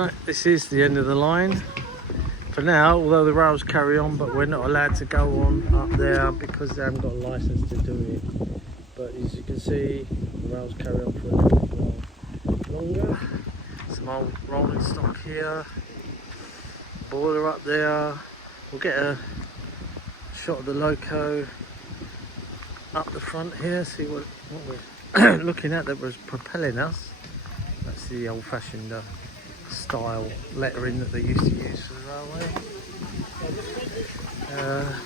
Right, this is the end of the line for now, although the rails carry on, but we're not allowed to go on up there because they haven't got a license to do it. But as you can see, the rails carry on for a little while longer. Some old rolling stock here, boiler up there. We'll get a shot of the loco up the front here, see what we're looking at that was propelling us. That's the old-fashioned style lettering that they used to use for the railway.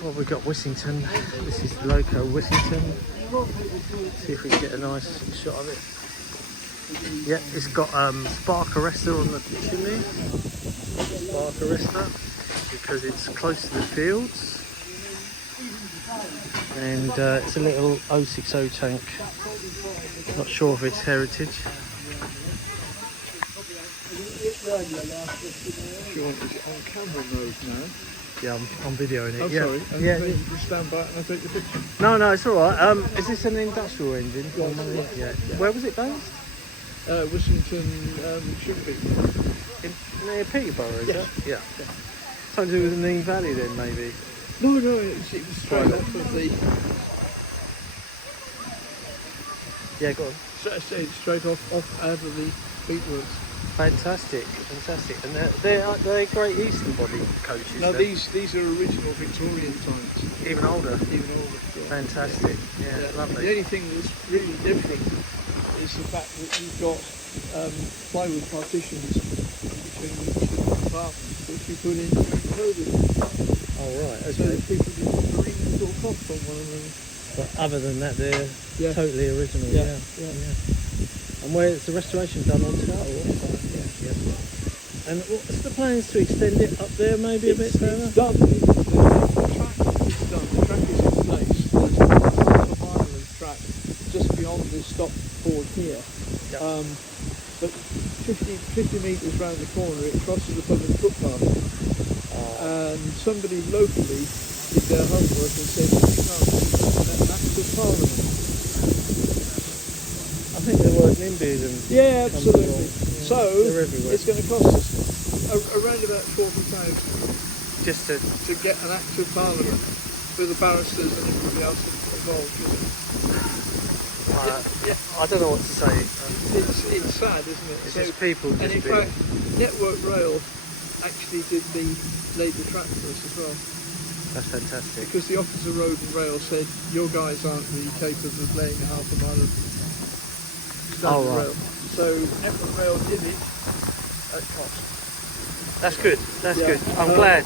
Well, we've got Whissington. This is the loco Whissington. See if we can get a nice shot of it. Yeah, it's got spark arrestor on the chimney. Spark arrestor because it's close to the fields. And it's a little 060 tank. Not sure of its heritage. If you want, is it on camera mode now? Yeah, I'm videoing it. Oh, yeah. sorry. Yeah. You stand back and I'll take the picture. No, it's all right. Is this an industrial engine? Yeah. Where was it based? Whissington should be. Near Peterborough, is Yes. it? Yeah. Something to do with the Nene Valley then, maybe? No, it was straight off of the... Yeah, go on. Straight off out of the beetworks. Fantastic. And they're Great Eastern body coaches. No, then? these are original Victorian times. Even older. Yeah. Fantastic. Yeah, lovely. The only thing that's really different is the fact that you've got plywood partitions between each of the compartments, which you put in clothing. Oh, right. Okay. So that people can bring and talk off from one another. But other than that, they're totally original. Yeah. And where's the restoration done onto that? Or what? Yeah. And what's the plans to extend it up there maybe a bit further? It's done. The track is done. The track is in place. There's a mile of track just beyond the stop board here. Yeah. But 50 metres round the corner it crosses the public footpath. And somebody locally did their homework and said, you can't do an act of parliament. I think there were NIMBYs and... Yeah, absolutely. So, it's going to cost us around about 40,000 just to get an act of parliament with the barristers and everybody else involved. I don't know what to say. It's sad, isn't it? It's just people just and in fact, Network Rail actually laid the track for us as well. That's fantastic. Because the Office of Road and Rail said, your guys aren't really capable of laying a half a mile of standard rail. So Network Rail did it at cost. That's good. That's good. I'm glad.